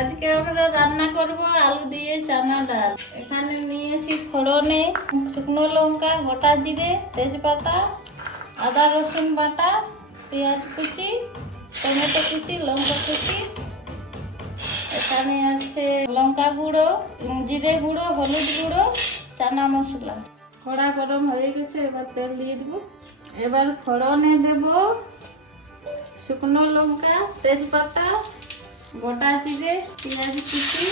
আজকে আমরা রান্না করব আলু দিয়ে চানা ডাল। এখানে নিয়েছি ফোড়নে শুকনো লঙ্কা, গোটা জিরে, তেজপাতা, আদা রসুন বাটা, পেঁয়াজ কুচি, টমেটো কুচি, লঙ্কা কুচি। এখানে আছে লঙ্কা গুঁড়ো, জিরে গুঁড়ো, হলুদ গুঁড়ো, চানা মশলা। কড়া গরম হয়ে গেছে, এবার তেল দিয়ে দেব। এবার ফোড়নে দেব শুকনো লঙ্কা, তেজপাতা, গোটা জিরে, পেঁয়াজ কুচি।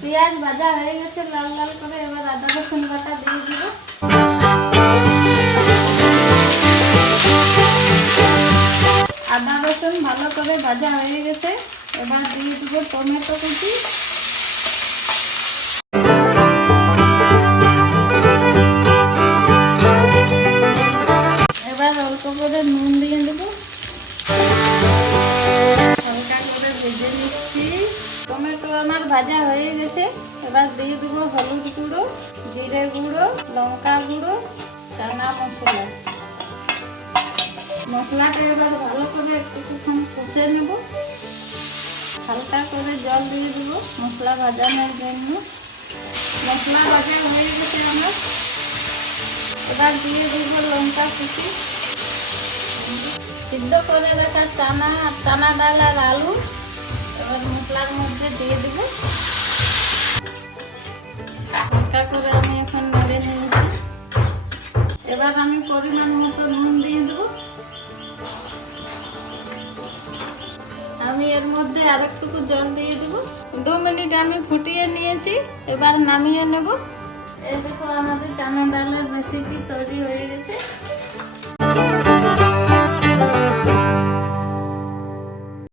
পেঁয়াজ ভাজা হয়ে গেছে লাল লাল করে, এবার আদা রসুন বাটা দিয়ে দিব। আদা রসুন ভালো করে ভাজা হয়ে গেছে, এবার দিয়ে দিব টমেটো কুচি। এবার অল্প করে নুন দিয়ে দেব। হালকা করে ভেজে নিচ্ছি। টমেটো আমার ভাজা হয়ে গেছে, এবার দিয়ে দেবো হলুদ গুঁড়ো, জিরে গুঁড়ো, লঙ্কা গুঁড়ো, চানা মশলা। মশলাটা এবার ভালো করে একটুখানি কষে নেব। হালকা করে জল দিয়ে দেবো মশলা ভাজানোর জন্য। মশলা ভাজা হয়ে গেছে আমার, এবার দিয়ে দেব লঙ্কা কুচি। সিদ্ধ করে রাখা চানা ডাল আর আলু এবার মশলার মধ্যে দিয়ে দেব। হালকা করে আমি এখন নেড়ে নিয়েছি। এবার আমি পরিমাণ মতো নুন দিয়ে দেব। আমি এর মধ্যে আরেকটুকু জল দিয়ে দেব। 2 মিনিট আমি ফুটিয়ে নিয়েছি, এবার নামিয়ে নেব। এই দেখো আমাদের চানা ডালের রেসিপি তৈরি হয়ে গেছে।